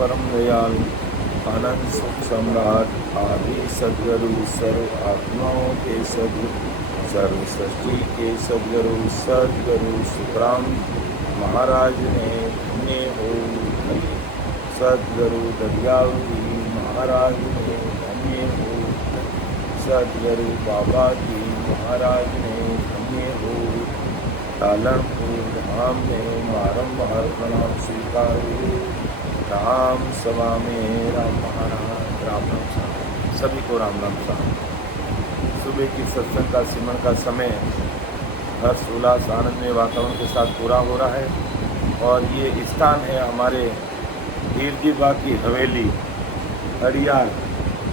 परम दयालु आनंद सुख सम्राट आदि सदगुरु सर्व आत्माओं के सदगुरु सर्व सृष्टि के सदगुरु सदगुरु सुखराम महाराज ने धन्य हो गए। सदगुरु दयालु जी महाराज ने धन्य हो गए। सदगुरु बाबा जी महाराज ने धन्य हो। पालनपुर धाम में बारम्बार प्रणाम स्वीकार राम सभा में राम महाराज राम राम साहब सभी को राम राम साहब। सुबह की सत्संग का सिमरन का समय हर्ष उल्लास आनंदमय वातावरण के साथ पूरा हो रहा है और ये स्थान है हमारे वीर जी बा की हवेली अड़ियाल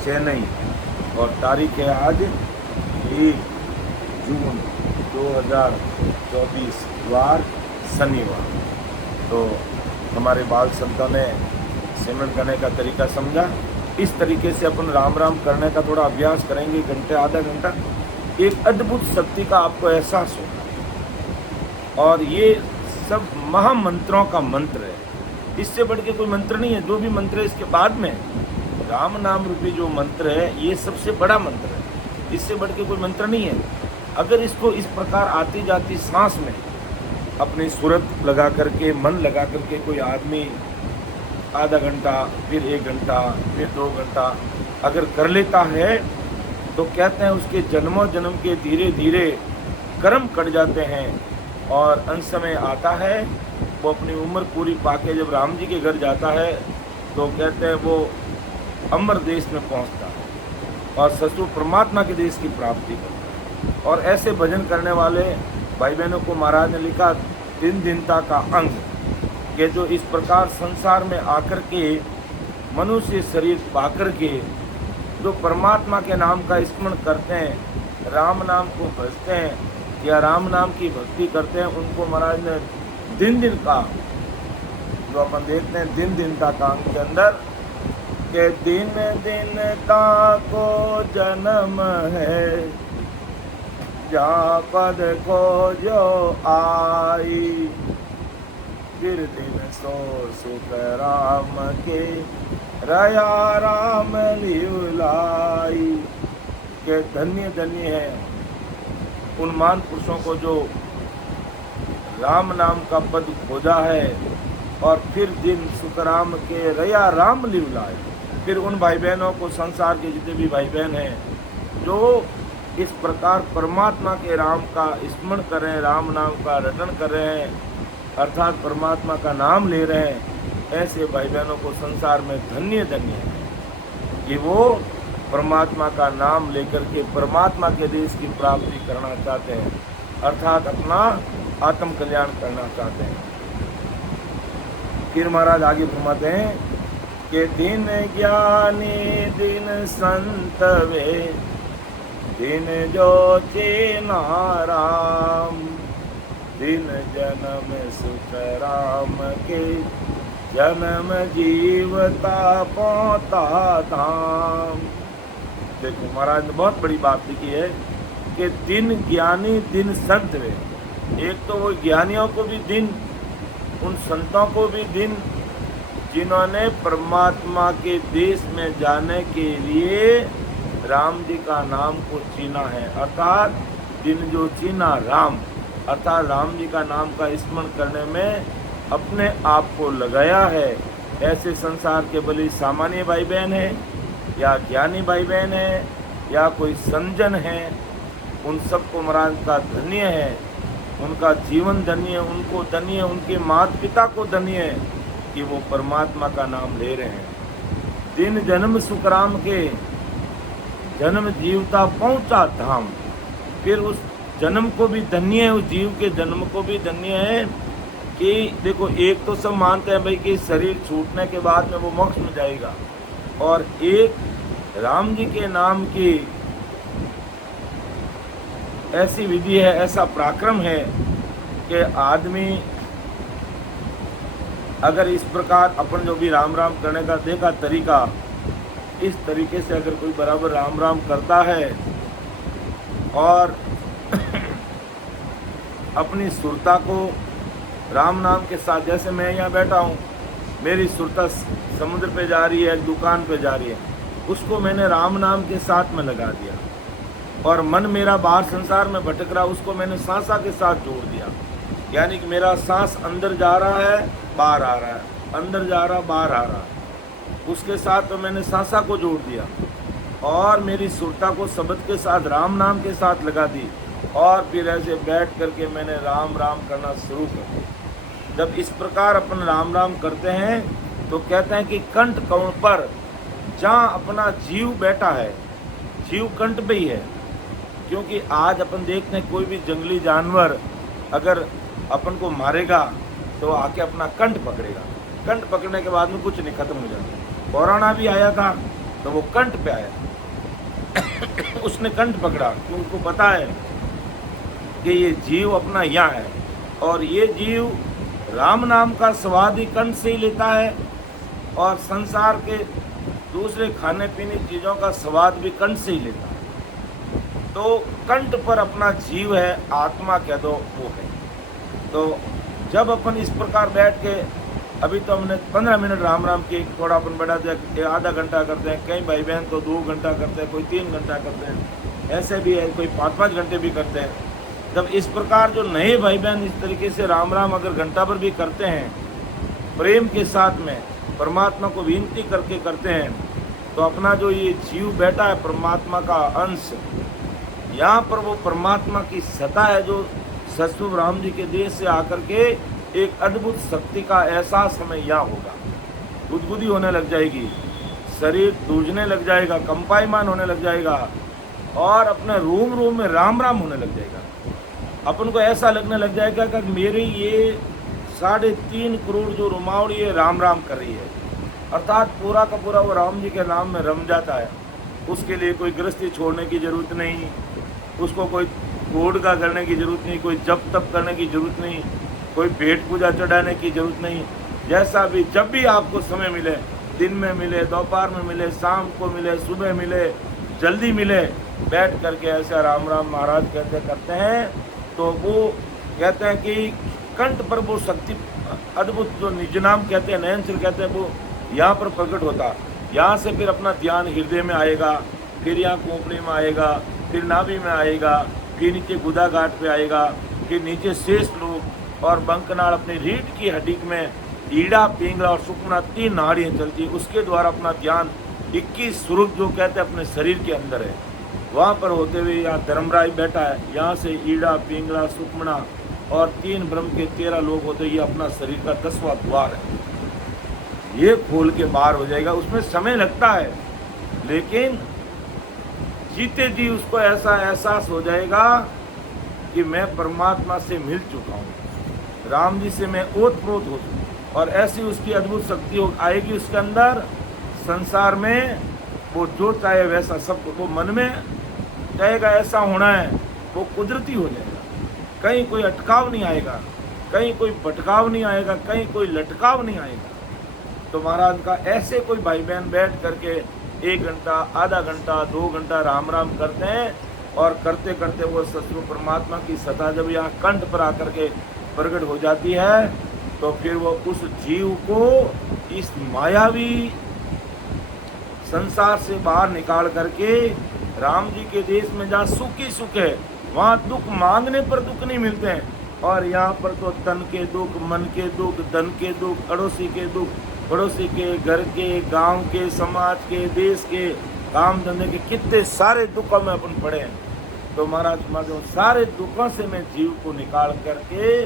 चेन्नई और तारीख है आज 1 जून 2024 वार शनिवार। तो हमारे बाल संतों ने सिमरन करने का तरीका समझा। इस तरीके से अपन राम राम करने का थोड़ा अभ्यास करेंगे, घंटे आधा घंटा, एक अद्भुत शक्ति का आपको एहसास होगा। और ये सब महामंत्रों का मंत्र है, इससे बढ़ के कोई मंत्र नहीं है। जो भी मंत्र है इसके बाद में राम नाम रूपी जो मंत्र है ये सबसे बड़ा मंत्र है, इससे बढ़ के कोई मंत्र नहीं है। अगर इसको इस प्रकार आती जाती सांस में अपनी सूरत लगा करके मन लगा करके कोई आदमी आधा घंटा फिर 1 घंटा फिर 2 घंटा अगर कर लेता है तो कहते हैं उसके जन्मों जन्म के धीरे धीरे कर्म कट जाते हैं और अंत समय आता है वो अपनी उम्र पूरी पाके जब राम जी के घर जाता है तो कहते हैं वो अमर देश में पहुंचता है और सचमुच परमात्मा के देश की प्राप्ति करता है। और ऐसे भजन करने वाले भाई बहनों को महाराज ने लिखा दिन दिनता का अंग कि जो इस प्रकार संसार में आकर के मनुष्य शरीर पाकर के जो परमात्मा के नाम का स्मरण करते हैं, राम नाम को भजते हैं या राम नाम की भक्ति करते हैं, उनको महाराज ने दिन दिन का जो अपन देखते हैं दिन दिनता का अंग के अंदर के दिन दिनता को जन्म है जा पद को जो आई फिर दिन सो सुख राम के रया राम लिवलाई के धन्य धन्य है उन महान पुरुषों को जो राम नाम का पद खोजा है और फिर दिन सुख राम के रया राम लिवलाई। फिर उन भाई बहनों को संसार के जितने भी भाई बहन हैं जो इस प्रकार परमात्मा के राम का स्मरण कर रहे हैं, राम नाम का रटन कर रहे हैं, अर्थात परमात्मा का नाम ले रहे हैं, ऐसे भाई बहनों को संसार में धन्य धन्य है कि वो परमात्मा का नाम लेकर के परमात्मा के देश की प्राप्ति करना चाहते हैं, अर्थात अपना आत्म कल्याण करना चाहते हैं। फिर महाराज आगे फरमाते हैं कि दिन ज्ञानी दिन संत वे दिन जो चेना राम दिन जन्म सुख राम के जन्म जीवता पोता धाम। देखो महाराज ने बहुत बड़ी बात लिखी है कि दिन ज्ञानी दिन संत वे। एक तो वो ज्ञानियों को भी दिन, उन संतों को भी दिन जिन्होंने परमात्मा के देश में जाने के लिए राम जी का नाम को चीना है, अर्थात दिन जो चीना राम, अर्थात राम जी का नाम का स्मरण करने में अपने आप को लगाया है। ऐसे संसार के भले सामान्य भाई बहन हैं या ज्ञानी भाई बहन हैं या कोई संजन है, उन सबको महाराज का धन्य है, उनका जीवन धन्य है, उनको धन्य है, उनके माता पिता को धन्य है कि वो परमात्मा का नाम ले रहे हैं। दिन जन्म सुख राम के जन्म जीवता पहुंचा धाम। फिर उस जन्म को भी धन्य है, उस जीव के जन्म को भी धन्य है कि देखो एक तो सब मानते हैं भाई कि शरीर छूटने के बाद में वो मोक्ष में जाएगा, और एक राम जी के नाम की ऐसी विधि है, ऐसा पराक्रम है कि आदमी अगर इस प्रकार अपन जो भी राम राम करने का देखा तरीका, इस तरीके से अगर कोई बराबर राम राम करता है और अपनी सुरता को राम नाम के साथ, जैसे मैं यहाँ बैठा हूँ मेरी सुरता समुद्र पे जा रही है, दुकान पे जा रही है, उसको मैंने राम नाम के साथ में लगा दिया। और मन मेरा बाहर संसार में भटक रहा, उसको मैंने सांसा के साथ जोड़ दिया। यानी कि मेरा सांस अंदर जा रहा है, बाहर आ रहा है, अंदर जा रहा, बाहर आ रहा, उसके साथ तो मैंने सांसा को जोड़ दिया। और मेरी सुरता को शब्द के साथ, राम नाम के साथ लगा दी। और फिर ऐसे बैठ करके मैंने राम राम करना शुरू कर दिया। जब इस प्रकार अपन राम राम करते हैं तो कहते हैं कि कंठ कोण पर जहाँ अपना जीव बैठा है, जीव कंठ पे ही है। क्योंकि आज अपन देखते हैं कोई भी जंगली जानवर अगर अपन को मारेगा तो आके अपना कंठ पकड़ेगा। कंठ पकड़ने के बाद में कुछ नहीं, खत्म हो जाता। कोरोना भी आया था तो वो कंठ पे आया उसने कंठ पकड़ा, क्योंकि उसको पता है कि ये जीव अपना यहाँ है। और ये जीव राम नाम का स्वाद ही कंठ से ही लेता है, और संसार के दूसरे खाने पीने चीज़ों का स्वाद भी कंठ से ही लेता है। तो कंठ पर अपना जीव है, आत्मा कह दो वो है। तो जब अपन इस प्रकार बैठ के, अभी तो हमने 15 मिनट राम राम की, थोड़ा अपन बढ़ा दिया, आधा घंटा करते हैं, कई भाई बहन तो 2 घंटा करते हैं, कोई 3 घंटा करते हैं, ऐसे भी है, कोई 5-5 घंटे भी करते हैं। जब इस प्रकार जो नए भाई बहन इस तरीके से राम राम अगर घंटा भर भी करते हैं, प्रेम के साथ में परमात्मा को विनती करके करते हैं, तो अपना जो ये जीव बैठा है परमात्मा का अंश, यहाँ पर वो परमात्मा की सत्ता है जो सचमुच राम जी के देश से आकर के एक अद्भुत शक्ति का एहसास हमें यहाँ होगा। गुदगुदी होने लग जाएगी, शरीर दूजने लग जाएगा, कंपायमान होने लग जाएगा, और अपने रूम में राम राम होने लग जाएगा। अपन को ऐसा लगने लग जाएगा कि मेरे ये 3.5 करोड़ जो रुमावड़ी ये राम राम कर रही है, अर्थात पूरा का पूरा वो राम जी के नाम में रम जाता है। उसके लिए कोई गृहस्थी छोड़ने की ज़रूरत नहीं, उसको कोई कोड का करने की ज़रूरत नहीं, कोई जप तप करने की ज़रूरत नहीं, कोई पेट पूजा चढ़ाने की ज़रूरत नहीं। जैसा भी जब भी आपको समय मिले, दिन में मिले, दोपहर में मिले, शाम को मिले, सुबह मिले, जल्दी मिले, बैठ करके ऐसा राम राम महाराज कहते करते हैं, तो वो कहते हैं कि कंठ पर वो शक्ति अद्भुत जो निज नाम कहते हैं, नयन सिर कहते हैं, वो यहाँ पर प्रकट होता। यहाँ से फिर अपना ध्यान हृदय में आएगा, फिर यहाँ खोपड़ी में आएगा, फिर नाभि में आएगा, फिर नीचे गुदा घाट पे आएगा, फिर नीचे शेष लोग और बंकनाल अपनी रीढ़ की हड्डी में ईड़ा, पिंगला और सुखमना 3 नाड़ियाँ चलती है। उसके द्वारा अपना ध्यान 21 स्वरूप जो कहते हैं अपने शरीर के अंदर है, वहाँ पर होते हुए यहाँ धर्मराय बैठा है। यहाँ से ईड़ा, पिंगला, सुखमना और 3 ब्रह्म के 13 लोग होते, ये अपना शरीर का 10वां द्वार है। ये खोल के बाहर हो जाएगा। उसमें समय लगता है, लेकिन जीते जी उसको ऐसा एहसास हो जाएगा कि मैं परमात्मा से मिल चुका हूँ, राम जी से मैं ओतप्रोत हो चुका, और ऐसी उसकी अद्भुत शक्ति आएगी उसके अंदर। संसार में वो जो चाहे वैसा सब, वो मन में चाहेगा ऐसा होना है, वो कुदरती हो जाएगा। कहीं कोई अटकाव नहीं आएगा, कहीं कोई भटकाव नहीं आएगा, कहीं कोई लटकाव नहीं आएगा। तो महाराज का ऐसे कोई भाई बहन बैठ करके 1 घंटा, आधा घंटा, 2 घंटा राम राम करते हैं, और करते करते वो सचमुच परमात्मा की सत्ता जब यहाँ कंठ पर आकर के प्रकट हो जाती है, तो फिर वो उस जीव को इस मायावी संसार से बाहर निकाल करके राम जी के देश में जहाँ सुख ही सुख है, वहाँ दुख मांगने पर दुख नहीं मिलते हैं। और यहाँ पर तो तन के दुख, मन के दुख, धन के दुख, अड़ोसी के दुख, पड़ोसी के, घर के, गांव के, समाज के, देश के, काम धंधे के, कितने सारे दुखों में अपन पड़े हैं। तो महाराज जो सारे दुखों से मैं जीव को निकाल करके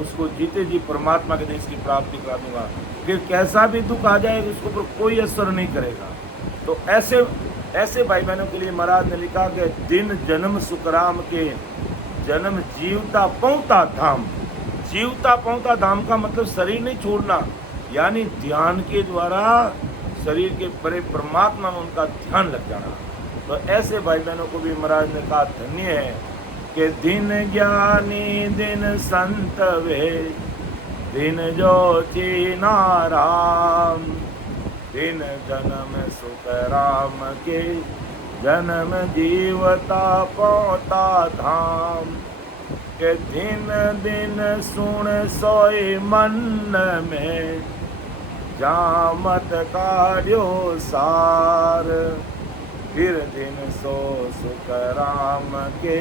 उसको जीते जी परमात्मा के देश की प्राप्ति करा दूंगा। फिर कैसा भी दुख आ जाए उसके ऊपर कोई असर नहीं करेगा। तो ऐसे भाई बहनों के लिए महाराज ने लिखा कि दिन जन्म सुखराम के, जन्म जीवता पहुँता धाम। जीवता पहुँता धाम का मतलब शरीर नहीं छोड़ना, यानी ध्यान के द्वारा शरीर के परे परमात्मा में उनका ध्यान लग जाना। तो ऐसे भाई बहनों को भी महाराज ने कहा धन्य है कि दिन ज्ञानी दिन संत वे, दिन जो चीना राम, दिन जन्म सुख राम के, जन्म जीवता पहुँता धाम। के दिन दिन सुन सोई मन में, जामत काढ़ियो सार। फिर दिन सो सुख राम के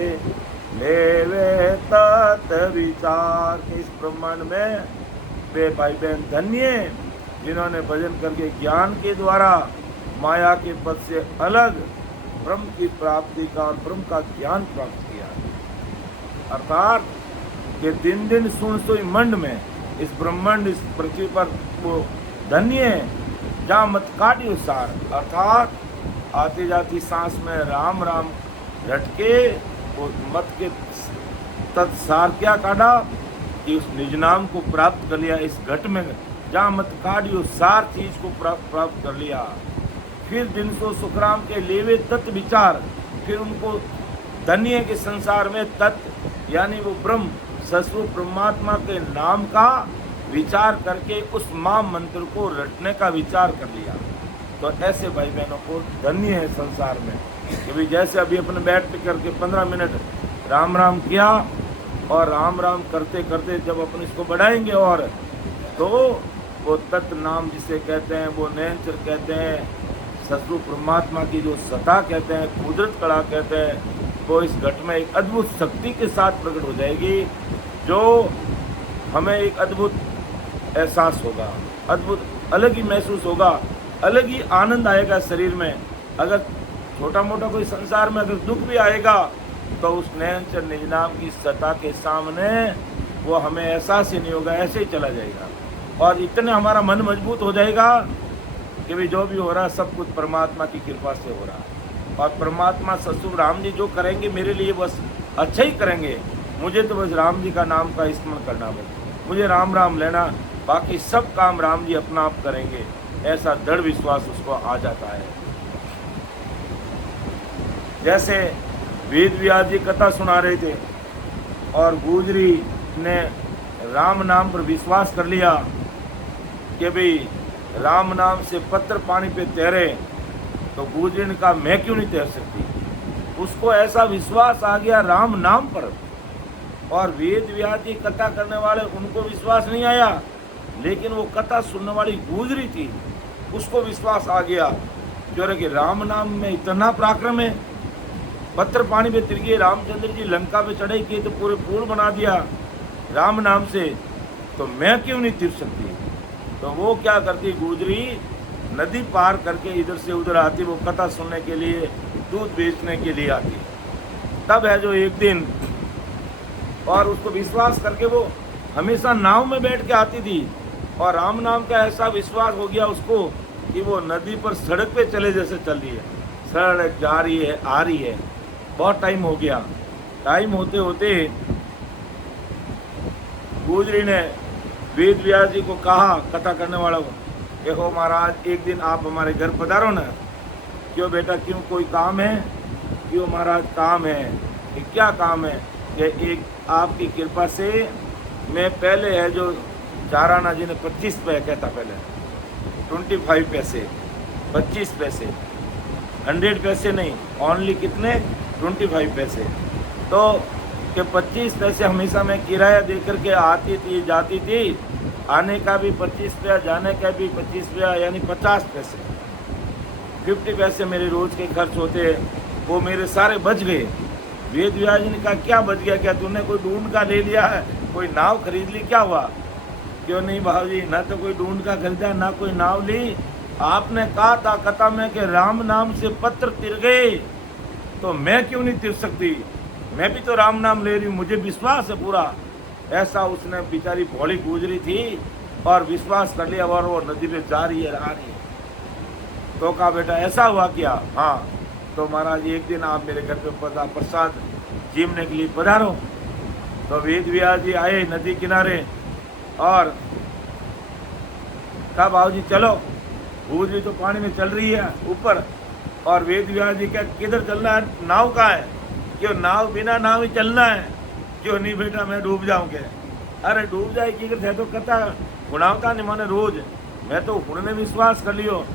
लेवे तत विचार। इस ब्रह्मांड में वे भाई बहन धन्य जिन्होंने भजन करके ज्ञान के द्वारा माया के पद से अलग ब्रह्म की प्राप्ति का और ब्रह्म का ज्ञान प्राप्त किया। अर्थात कि दिन दिन सुन सोई मंड में इस ब्रह्मांड इस पृथ्वी पर वो धन्य है जहाँ मत काटियो सार। अर्थात आती जाती सांस में राम राम झटके वो मत के तत्सार क्या काटा कि उस निज नाम को प्राप्त कर लिया। इस घट में जहाँ मत काटियो सार चीज को प्राप्त कर लिया। फिर दिन सो सुखराम के लेवे तत्व विचार। फिर उनको धन्य के संसार में तत्व यानी वो ब्रह्म सस्वरूप परमात्मा के नाम का विचार करके उस महान मंत्र को रटने का विचार कर लिया। तो ऐसे भाई बहनों को धन्य है संसार में कि भाई जैसे अभी अपने बैठ करके 15 मिनट राम राम किया और राम राम करते करते जब अपन इसको बढ़ाएंगे और तो वो तत्व नाम जिसे कहते हैं वो नयनचर कहते हैं सतरूप परमात्मा की जो सत्ता कहते हैं कुदरत कला कहते हैं वो इस घट में एक अद्भुत शक्ति के साथ प्रकट हो जाएगी जो हमें एक अद्भुत एहसास होगा, अद्भुत अलग ही महसूस होगा, अलग ही आनंद आएगा शरीर में। अगर छोटा मोटा कोई संसार में अगर दुख भी आएगा तो उस नयनचर निज नाम की सत्ता के सामने वो हमें एहसास ही नहीं होगा, ऐसे ही चला जाएगा। और इतने हमारा मन मजबूत हो जाएगा कि भाई जो भी हो रहा है सब कुछ परमात्मा की कृपा से हो रहा है। और परमात्मा ससुर राम जी जो करेंगे मेरे लिए बस अच्छा ही करेंगे। मुझे तो बस राम जी का नाम का स्मरण करना, बस मुझे राम राम लेना, बाकी सब काम राम जी अपना आप करेंगे, ऐसा दृढ़ विश्वास उसको आ जाता है। जैसे वेद व्यास जी कथा सुना रहे थे और गुजरी ने राम नाम पर विश्वास कर लिया कि भाई राम नाम से पत्थर पानी पे तैरे, तो गुजरी ने कहा मैं क्यों नहीं तैर सकती। उसको ऐसा विश्वास आ गया राम नाम पर। और वेद व्यास जी कथा करने वाले उनको विश्वास नहीं आया, लेकिन वो कथा सुनने वाली गुजरी थी उसको विश्वास आ गया क्यों कि राम नाम में इतना पराक्रम है। पत्थर पानी पे तिर गए, रामचंद्र जी लंका पे चढ़ाई किए तो पूरे पुल बना दिया राम नाम से, तो मैं क्यों नहीं तिर सकती। तो वो क्या करती, गुजरी नदी पार करके इधर से उधर आती, वो कथा सुनने के लिए, दूध बेचने के लिए आती। तब है जो एक दिन और उसको विश्वास करके वो हमेशा नाव में बैठ के आती थी और राम नाम का ऐसा विश्वास हो गया उसको कि वो नदी पर सड़क पे चले जैसे चल रही है, सड़क जा रही है आ रही है। बहुत टाइम हो गया, टाइम होते होते गुजरी ने वेद व्यास जी को कहा, कथा करने वाला को, देखो महाराज एक दिन आप हमारे घर पधारो ना। क्यों बेटा, क्यों कोई काम है? क्यों महाराज काम है। कि क्या काम है? कि एक आपकी कृपा से मैं पहले है जो चाराना जी ने 25 पैसे कहता, पहले 25 पैसे 25 पैसे 100 पैसे नहीं, ओनली कितने 25 पैसे। तो कि 25 पैसे हमेशा मैं किराया दे करके आती थी जाती थी, आने का भी 25 पैसा जाने का भी 25 पैसा, यानी 50 पैसे 50 पैसे मेरे रोज़ के खर्च होते, वो मेरे सारे बच गए। वेद व्यास जी ने कहा क्या बच गया, क्या तूने कोई ढूंढ का ले लिया है, कोई नाव खरीद ली, क्या हुआ? क्यों नहीं भाव जी, ना तो कोई ढूंढ का खरीदा ना कोई नाव ली। आपने कहा था कथा में कि राम नाम से पत्थर तिर गए, तो मैं क्यों नहीं तिर सकती, मैं भी तो राम नाम ले रही हूँ, मुझे विश्वास है पूरा। ऐसा उसने बेचारी भोली गुजरी थी और विश्वास कर लिया और वो नदी में जा रही है आ रही है। तो कहा बेटा ऐसा हुआ क्या? हाँ, तो महाराज एक दिन आप मेरे घर पे प्रसाद जीमने के लिए पधारो। तो वेद व्यास जी आए नदी किनारे और कहा भाव जी चलो। गुजरी तो पानी में चल रही है ऊपर, और वेद व्यास जी क्या किधर चलना है, नाव कहाँ है? क्यों नाव बिना नाव ही चलना है? क्यों नहीं बेटा मैं डूब जाऊंगे। अरे डूब जाएगी है तो कथा गुणावता नहीं माने रोज, मैं तो हुने विश्वास कर लियो।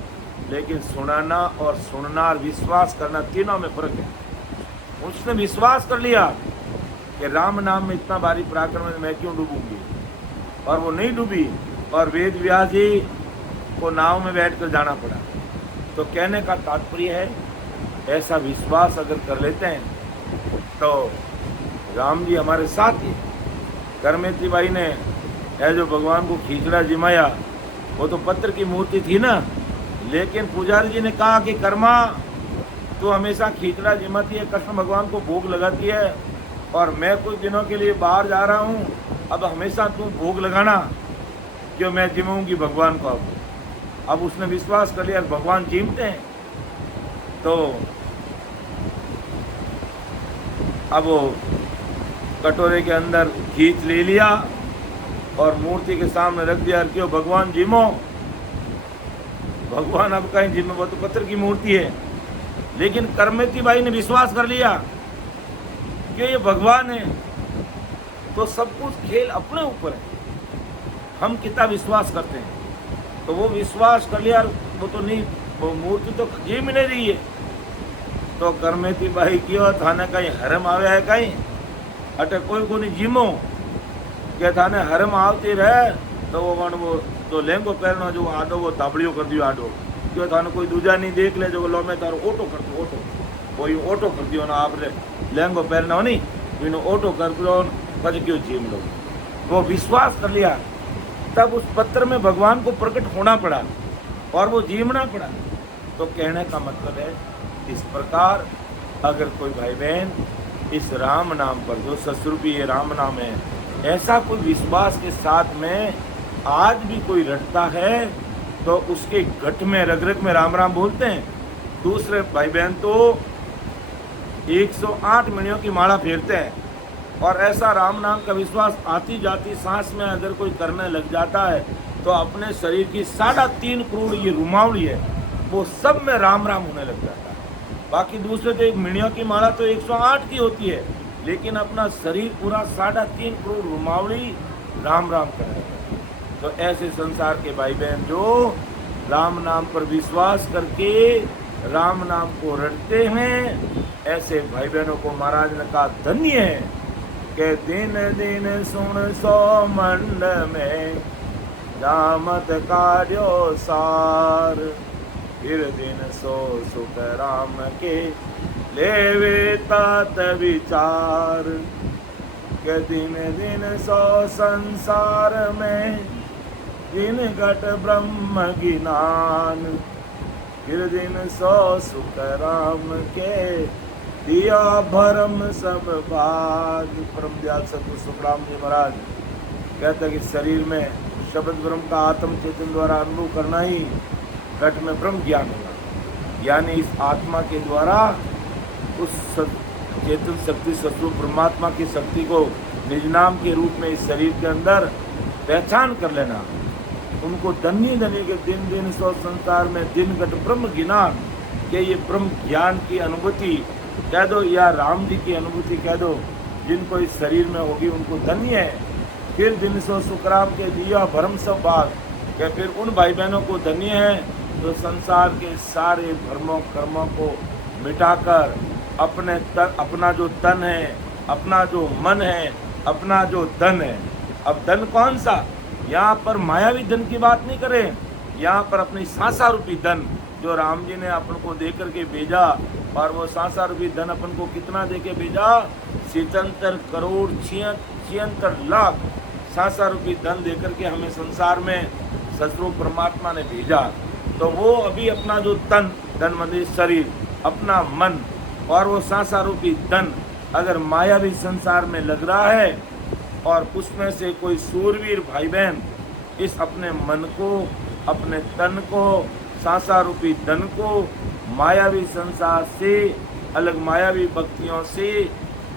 लेकिन सुनाना और सुनना और विश्वास करना तीनों में फर्क है। उसने विश्वास कर लिया कि राम नाम में इतना भारी पराक्रम है, मैं क्यों डूबूंगी, और वो नहीं डूबी। और वेद व्यास जी को नाव में बैठ कर जाना पड़ा। तो कहने का तात्पर्य है, ऐसा विश्वास अगर कर लेते हैं तो राम जी हमारे साथ ही। करमेती बाई ने यह जो भगवान को खींचड़ा जिमाया, वो तो पत्थर की मूर्ति थी ना, लेकिन पुजारी जी ने कहा कि कर्मा तू हमेशा खींचड़ा जिमाती है, कृष्ण भगवान को भोग लगाती है, और मैं कुछ दिनों के लिए बाहर जा रहा हूँ, अब हमेशा तू भोग लगाना, क्यों मैं जिमाऊंगी भगवान को। अब उसने विश्वास कर लिया भगवान जीमते हैं। तो अब वो कटोरे के अंदर खींच ले लिया और मूर्ति के सामने रख दिया, क्यों भगवान जिमो। भगवान अब कहीं जिम्मे, वो तो पत्थर की मूर्ति है। लेकिन करमेती बाई ने विश्वास कर लिया कि ये भगवान है, तो सब कुछ खेल अपने ऊपर है, हम कितना विश्वास करते हैं। तो वो विश्वास कर लिया, वो तो नहीं, वो मूर्ति तो जिम नहीं रही है। तो करमेती बाई क्यों थाने कहीं हरम आवे है, कहीं अटे कोई को नहीं जिमो के थाने हरम आवती रहे, तो वो तो लहंगो पहनो जो आडो वो धाबड़ियों कर दियो आडो, क्यों थाने कोई दूजा नहीं देख ले जो लो में तारो ऑटो कर दो, ऑटो कोई ऑटो कर दियो ना, आप लहंगो पहनो नहीं इन्हों ऑटो कर दो, पच क्यों जिम लो। वो विश्वास कर लिया, तब उस पत्र में भगवान को प्रकट होना पड़ा और वो जीमना पड़ा। तो कहने का मतलब है, इस प्रकार अगर कोई भाई बहन इस राम नाम पर, जो ससुरूपी ये राम नाम है, ऐसा कोई विश्वास के साथ में आज भी कोई रटता है, तो उसके घट में रग रग में राम राम बोलते हैं। दूसरे भाई बहन तो 108 मणियों की माला फेरते हैं, और ऐसा राम नाम का विश्वास आती जाती सांस में अगर कोई करने लग जाता है, तो अपने शरीर की 3.5 करोड़ ये रुमावली है, वो सब में राम राम होने लग जाता है। बाकी दूसरे तो एक मणियों की माला तो 108 की होती है, लेकिन अपना शरीर पूरा 3.5 करोड़ रुमावली राम राम कर रहे हैं। तो ऐसे संसार के भाई बहन जो राम नाम पर विश्वास करके राम नाम को रटते हैं, ऐसे भाई बहनों को महाराज ने कहा धन्य है कि दिन दिन सुन सो मंड में रामत कार्यो सार, फिर दिन सो सुख राम के लेवे तात विचार, के दिन दिन सो संसार में दिन घट ब्रह्म ज्ञान, फिर दिन सो सुख राम के दिया भरम सब भाग। परम दयाल सतगुरु सुखराम जी महाराज कहते हैं कि शरीर में शब्द ब्रह्म का आत्म चेतन द्वारा अनुभव करना ही घट में ब्रह्म ज्ञान होगा, यानी इस आत्मा के द्वारा उस चेतन शक्ति सत्व परमात्मा की शक्ति को निज नाम के रूप में इस शरीर के अंदर पहचान कर लेना। उनको धन्य धन्य के दिन दिन सो संसार में दिन घट ब्रह्म ज्ञान के, ये ब्रह्म ज्ञान की अनुभूति कह दो या राम जी की अनुभूति कह दो, जिनको इस शरीर में होगी उनको धन्य है। फिर दिन सो सुखराम के दिया भरम सब भाग के, फिर उन भाई बहनों को धन्य है जो संसार के सारे भ्रमों कर्मों को मिटाकर अपना जो तन है, अपना जो मन है, अपना जो धन है। अब धन कौन सा, यहाँ पर मायावी धन की बात नहीं करें, यहाँ पर अपनी सांसा रूपी धन जो राम जी ने अपन को दे करके भेजा, और वो सांसा रूपी धन अपन को कितना दे के भेजा, 77 करोड़ 76 लाख सांसा रूपी धन दे करके हमें संसार में सतगुरु परमात्मा ने भेजा। तो वो अभी अपना जो तन धन मतलब शरीर, अपना मन और वो सांसा रूपी धन अगर मायावी संसार में लग रहा है, और उसमें से कोई सूरवीर भाई बहन इस अपने मन को, अपने तन को, सांसा रूपी धन को मायावी संसार से अलग मायावी भक्तियों से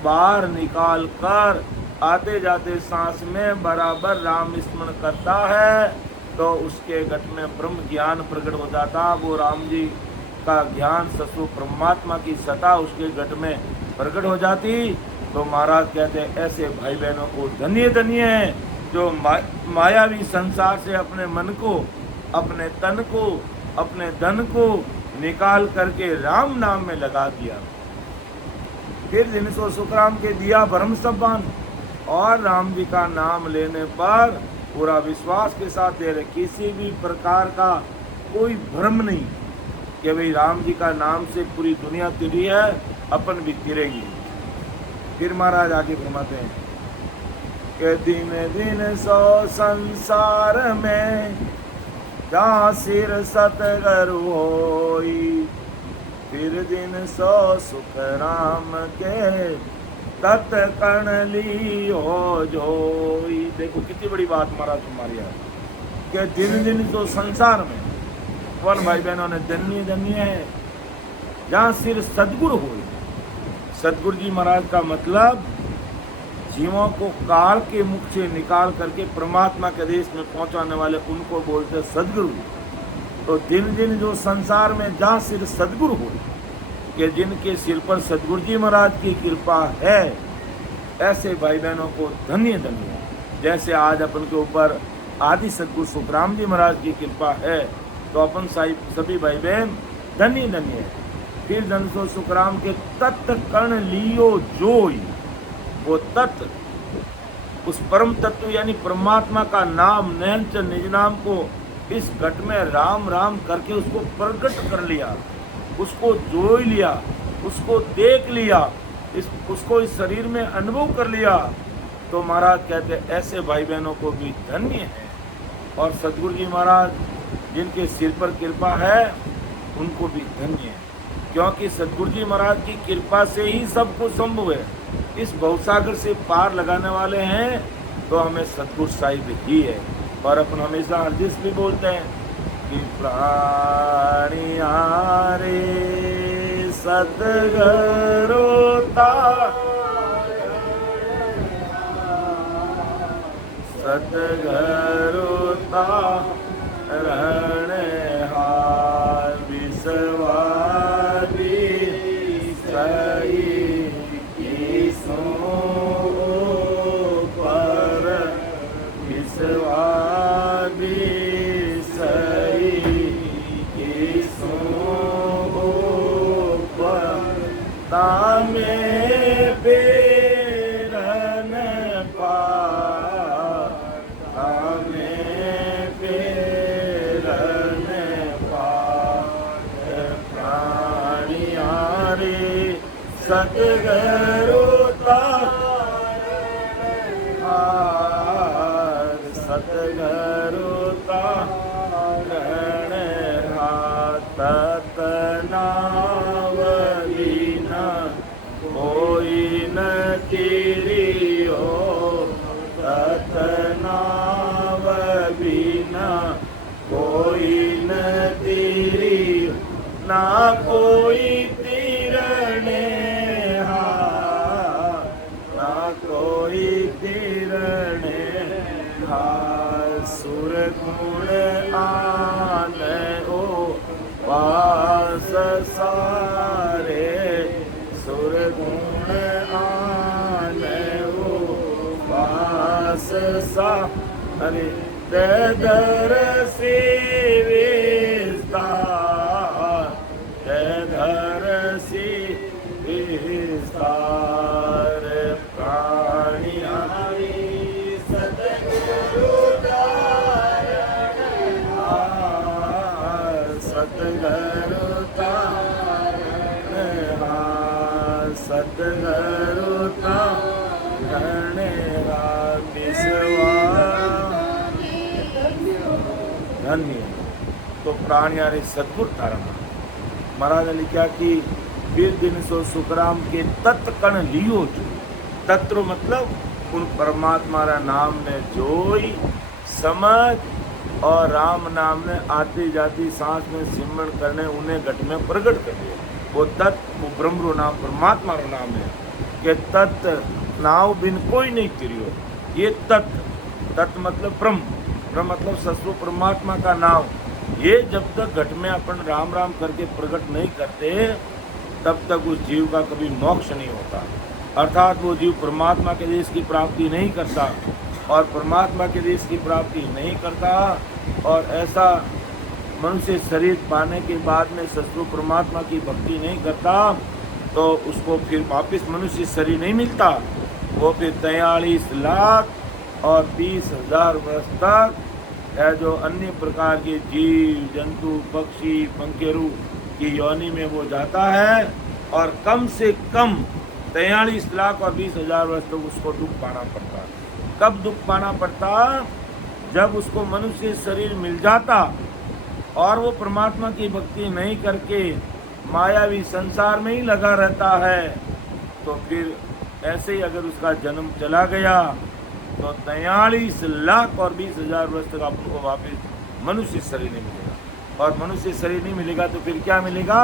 बाहर निकाल कर आते जाते सांस में बराबर राम स्मरण करता है, तो उसके घट में ब्रह्म ज्ञान प्रकट हो जाता। वो राम जी का ज्ञान ससु परमात्मा की सत्ता उसके घट में प्रकट हो जाती। तो महाराज कहते हैं ऐसे भाई बहनों को धन्य धन्य है जो मायावी संसार से अपने मन को, अपने तन को, अपने धन को निकाल करके राम नाम में लगा दिया। फिर दिन सो सुखराम के दिया भरम सब बान, और राम जी का नाम लेने पर पूरा विश्वास के साथ दे रहे, किसी भी प्रकार का कोई भ्रम नहीं कि भाई राम जी का नाम से पूरी दुनिया तिरी है, अपन भी तिरेंगे। फिर महाराज आगे फरमाते हैं कि दिन दिन सो संसार में जहाँ सिर सतगुरु होई, फिर दिन सो सुख राम के तत् कण ली हो जोई। देखो कितनी बड़ी बात महाराज तुम्हारी है कि दिन दिन तो संसार में कौन भाई बहनों ने धन्य धन्य है जहाँ सिर सदगुरु हो। सदगुरु जी महाराज का मतलब जीवों को काल के मुख से निकाल करके परमात्मा के देश में पहुंचाने वाले, उनको बोलते सदगुरु। तो दिन दिन जो संसार में जहाँ सिर सदगुरु हो, कि जिनके सिर पर सदगुरु जी महाराज की कृपा है, ऐसे भाई बहनों को धन्य धन्य। जैसे आज अपन के ऊपर आदि सदगुरु सुखराम जी महाराज की कृपा है, तो अपन सभी भाई बहन धन्य धन्य है। फिर धन सो सुखराम के तत्व कर्ण लियो जोई, वो तत्व उस परम तत्व यानी परमात्मा का नाम नयन निज नाम को इस घट में राम राम करके उसको प्रकट कर लिया, उसको जोई लिया, उसको देख लिया, उसको इस शरीर में अनुभव कर लिया। तो महाराज कहते ऐसे भाई बहनों को भी धन्य है। और सदगुरु जी महाराज जिनके सिर पर कृपा है, उनको भी धन्य है, क्योंकि सदगुरु जी महाराज की कृपा से ही सब कुछ संभव है। इस भवसागर से पार लगाने वाले हैं तो हमें सदगुरु साहिब ही है। और अपन हमेशा हरदिश भी बोलते हैं कि प्राणिया रे सतगुरु सतगुरु रण हार विश्वादी सही सो पर विश्वादी सही सो पर तामे बेरन पा सतगुरु तार सतगुरु तारण हाथ तनावलीना कोई न तिरियो, तनावलीना कोई न तिरियो, ना कोई तिरने तिरणे सुर गुण आन ओ पास सारे, सुर गुण आन ओ पास सा अरे दर से विस्तार, दर से विस्तार सतगुरु तारण धन्य। तो प्राणियारे सदगुरु तारण महाराज ने लिखा कि फिर दिन सो सुखराम के तत्कण लियो जो। तत्व मतलब उन परमात्मा रा नाम ने जोई समझ और राम नाम ने आती जाती सांस में सिमरण करने उन्हें घट में प्रकट कर दिया। वो तत्व वो ब्रह्म नाम परमात्मा रो नाम है कि तत्व नाव बिन कोई नहीं तिरियो। ये तत्व मतलब ब्रह्म, ब्रह्म मतलब ससुर परमात्मा का नाम। ये जब तक घट में अपन राम राम करके प्रकट नहीं करते, तब तक उस जीव का कभी मोक्ष नहीं होता। अर्थात वो जीव परमात्मा के देश की प्राप्ति नहीं करता, और परमात्मा के देश की प्राप्ति नहीं करता, और ऐसा मनुष्य शरीर पाने के बाद में ससुर परमात्मा की भक्ति नहीं करता, तो उसको फिर वापस मनुष्य शरीर नहीं मिलता। वो फिर 43 लाख और 20,000 वर्ष तक है जो अन्य प्रकार के जीव जंतु पक्षी पंखेरु की योनि में वो जाता है और कम से कम 43 लाख और 20,000 वर्ष तक उसको दुख पाना पड़ता। कब दुख पाना पड़ता? जब उसको मनुष्य शरीर मिल जाता और वो परमात्मा की भक्ति नहीं करके मायावी संसार में ही लगा रहता है, तो फिर ऐसे ही अगर उसका जन्म चला गया तो 43 लाख और 20,000 वर्ष तक आपको वापस मनुष्य शरीर नहीं मिलेगा। और मनुष्य शरीर नहीं मिलेगा तो फिर क्या मिलेगा?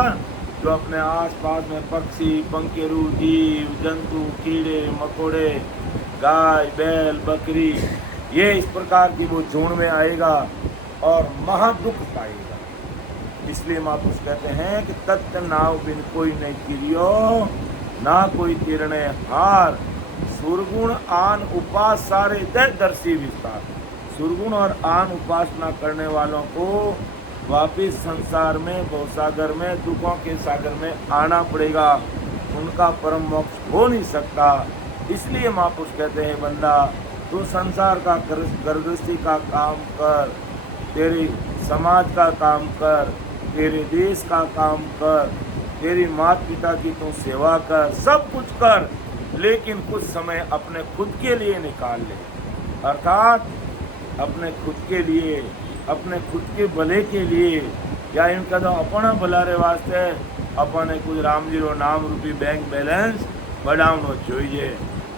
जो अपने आसपास में पक्षी पंखेरु जीव जंतु कीड़े मकोड़े गाय बैल बकरी ये इस प्रकार की वो झुंड में आएगा और महादुख पाएगा। इसलिए महापुरुष कहते हैं कि तत्त नाव बिन कोई नहीं किरियो ना कोई तिरणे हार सुरगुण आन उपास सारे दर्शी विस्तार। सुरगुण और आन उपासना करने वालों को वापिस संसार में भवसागर में दुखों के सागर में आना पड़ेगा, उनका परम मोक्ष हो नहीं सकता। इसलिए महापुरुष कहते हैं बंदा तू संसार का गृहस्थी का काम कर, तेरे समाज का काम कर, तेरे देश का काम कर, तेरी माता पिता की तू सेवा कर, सब कुछ कर, लेकिन कुछ समय अपने खुद के लिए निकाल ले। अर्थात अपने खुद के लिए, अपने खुद के भले के लिए, या इनका तो अपना भलारे वास्ते अपने कुछ राम जी रो नाम रूपी बैंक बैलेंस बढ़ावनो चाहिए।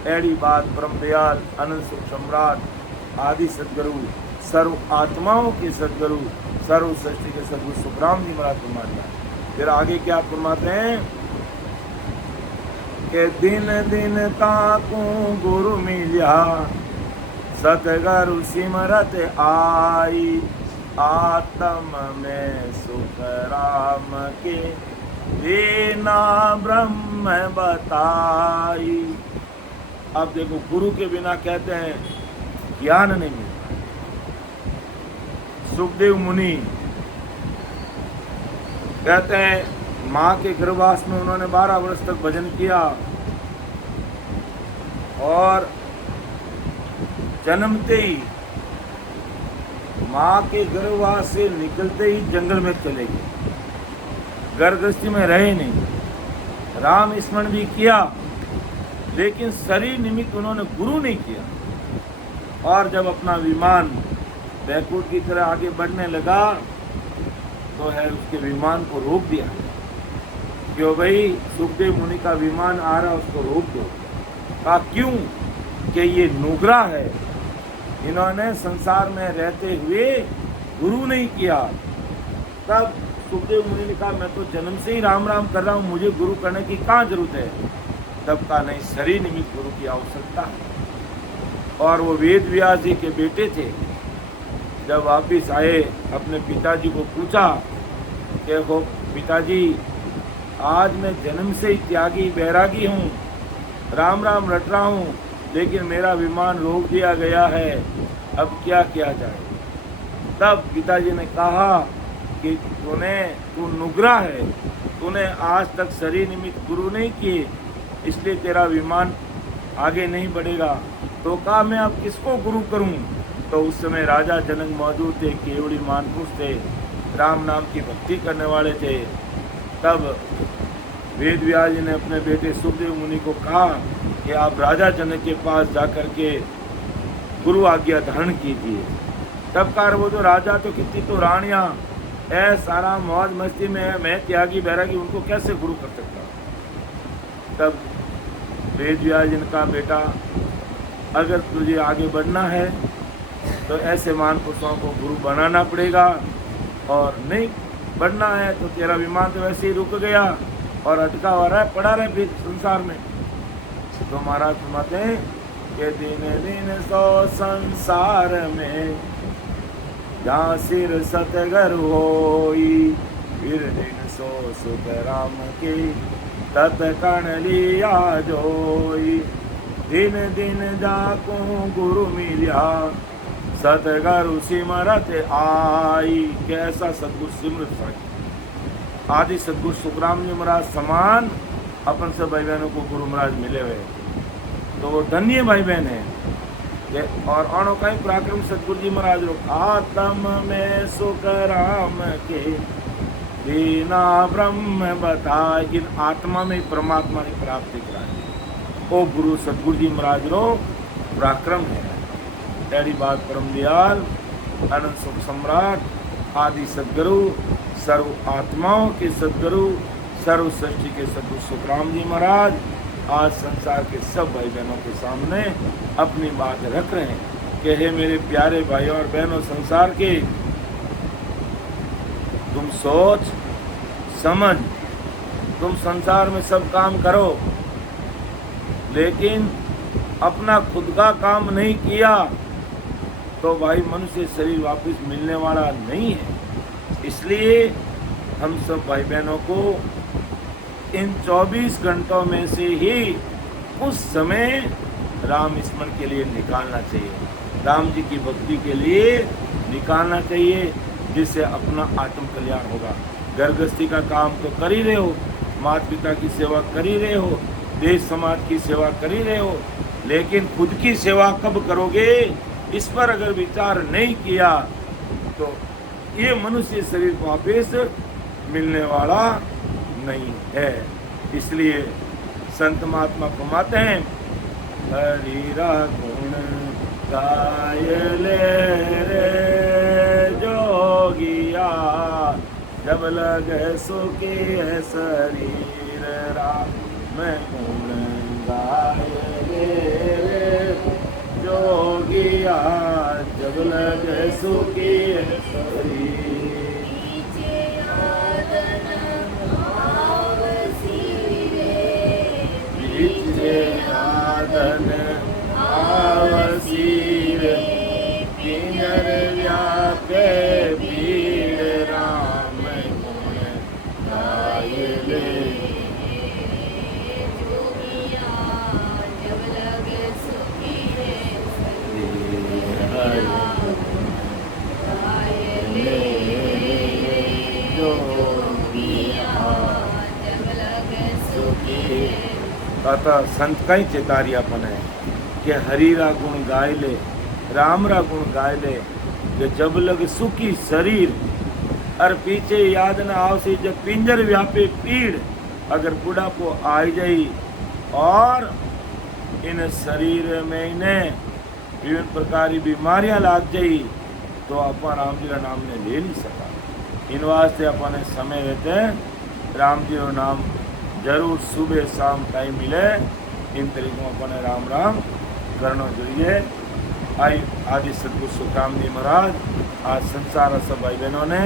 एड़ी बात परम दयाल अनंत सुख सम्राट आदि सदगुरु सर्व आत्माओं के सदगुरु सर्व सृष्टि के सदगुरु सुखराम जी महाराज फरमाते हैं। फिर आगे क्या फरमाते हैं कि दिन दिन ताकू गुरु मिलिया सतगुरु सिमरत आई आत्म में सुख राम के देना ब्रह्म बताई। अब देखो गुरु के बिना कहते हैं ज्ञान नहीं मिलता। सुखदेव मुनि कहते हैं माँ के गर्भवास में उन्होंने 12 वर्ष तक भजन किया और जन्मते ही माँ के गर्भवास से निकलते ही जंगल में चले गए, गर्भगृहस्थी में रहे नहीं, राम स्मरण भी किया लेकिन शरीर निमित्त उन्होंने गुरु नहीं किया। और जब अपना विमान बैकुंठ की तरह आगे बढ़ने लगा तो है उसके विमान को रोक दिया। क्यों भाई, सुखदेव मुनि का विमान आ रहा, उसको रोक दो। कहा क्यों? कि ये नुग्रा है, इन्होंने संसार में रहते हुए गुरु नहीं किया। तब सुखदेव मुनि ने कहा मैं तो जन्म से ही राम राम कर रहा हूँ, मुझे गुरु करने की कहाँ जरूरत है। तब का नहीं, शरीर निमित्त गुरु की आवश्यकता है। और वो वेद व्यास जी के बेटे थे, जब वापिस आए अपने पिताजी को पूछा कि हो पिताजी आज मैं जन्म से ही त्यागी बैरागी हूँ, राम राम रट रहा हूँ, लेकिन मेरा विमान रोक दिया गया है, अब क्या किया जाए। तब पिताजी ने कहा कि तू नुग्रा है, तूने आज तक शरीर निमित्त गुरु नहीं किए, इसलिए तेरा विमान आगे नहीं बढ़ेगा। तो कहा मैं अब किसको गुरु करूं। तो उस समय राजा जनक मौजूद थे, केवड़ी मानपुरुष थे, राम नाम की भक्ति करने वाले थे। तब वेद व्यास जी ने अपने बेटे सुखदेव मुनि को कहा कि आप राजा जनक के पास जाकर के गुरु आज्ञा धारण कीजिए। तब कार वो जो राजा तो कितनी तो रानियाँ ऐ सारा मौज मस्ती में है, मैं त्यागी बैरागी, उनको कैसे गुरु कर सकता। तब वेद व्यास जी ने कहा बेटा अगर तुझे आगे बढ़ना है तो ऐसे महापुरुषों को गुरु बनाना पड़ेगा, और नहीं बढ़ना है तो तेरा विमान तो वैसे ही रुक गया और अटका हुआ रहा है, पड़ा रहे फिर संसार में। तो महाराज फरमाते हैं कि दिन दिन सो संसार में जहाँ सिर सतगुरु होई, फिर दिन सो सुख राम की तत कण लिया जोई। दिन दिन जाको गुरु मिलिया सतगुरु सिमरत आई। कैसा सदगुरु सिमरत आदि सदगुरु सुखराम जी महाराज समान अपन से भाई बहनों को गुरु महाराज मिले हुए, तो वो धन्य भाई बहन है। और आणो कई पराक्रम सतगुरु जी महाराज रो आत्म में सुख राम के बिना ब्रह्म बता। इन आत्मा में परमात्मा की प्राप्ति कराई ओ गुरु सतगुरु जी महाराज रो पराक्रम है। तेरी बात परम दयाल अनंत सुख सम्राट आदि सदगुरु सर्व आत्माओं के सदगुरु सर्व सृष्टि के सदगुरु सुखराम जी महाराज आज संसार के सब भाई बहनों के सामने अपनी बात रख रहे हैं कि हे मेरे प्यारे भाइयों और बहनों संसार के, तुम सोच समझ, तुम संसार में सब काम करो लेकिन अपना खुद का काम नहीं किया तो भाई मनुष्य शरीर वापस मिलने वाला नहीं है। इसलिए हम सब भाई बहनों को इन 24 घंटों में से ही कुछ समय राम स्मरण के लिए निकालना चाहिए, राम जी की भक्ति के लिए निकालना चाहिए, जिससे अपना आत्म कल्याण होगा। घर गृहस्थी का काम तो कर ही रहे हो, माता पिता की सेवा कर ही रहे हो, देश समाज की सेवा कर ही रहे हो, लेकिन खुद की सेवा कब करोगे इस पर अगर विचार नहीं किया तो ये मनुष्य शरीर वापस मिलने वाला नहीं है। इसलिए संत महात्मा फरमाते हैं हरिरा गुण गाय ले रे जोगिया जब लगे सुखी है शरीर राम गुण गाय ले रे जोगिया जब लगे सुखी है शरीर। आदन आवसीर पिंजर व्यापे पीर राम गुण गाय ले जोगिया जब लगे सुखी है गाय ले जोगिया जब लगे सुखी है। अतः संत का ही चेतारियापन है कि हरि रा गुण गाय ले, राम रा गुण गाय ले, कि जब लग सुखी शरीर और पीछे याद न आवसी जब पिंजर व्यापे पीड़। अगर बुढ़ापो आ जाई और इन शरीर में इन्हें विभिन्न प्रकार की बीमारियां लाग जाई तो अपन राम जी का नाम ने ले नहीं सका। इन वास्ते अपन समय रहते राम जी का नाम जरूर सुबह शाम टाइम मिले, इन तरीकों अपने राम राम करना चाहिए। आई आदि सतगुरु सुखराम जी महाराज आज संसार सब भाई बहनों ने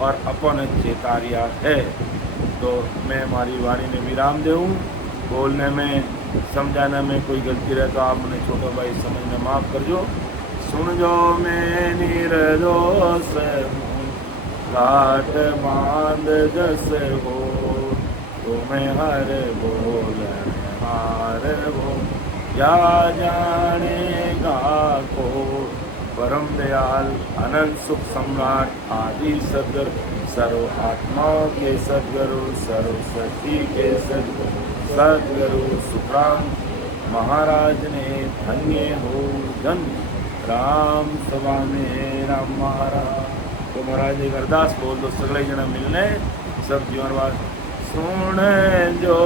और अपन चेतारिया है। तो मैं हमारी वाणी में विराम दूँ, बोलने में समझाने में कोई गलती रहे तो आप मैंने छोटा भाई समझने माफ़ कर जो। सुन जो मैं निर्दोष घाट बांध जस हो तुम्हें हर बोल हार हो क्या जानेगा को। परम दयाल अनंत सुख सम्राट आदि सदगुरु सर्व आत्माओं के सदगुरु सर्व सृष्टि के सदगुरु सुखराम महाराज ने धन्य हो धन्य राम सभा में राम महाराज। तो महाराज एक अरदास बोल दो सगले जना मिलने सब जीवनवाद सुन जो।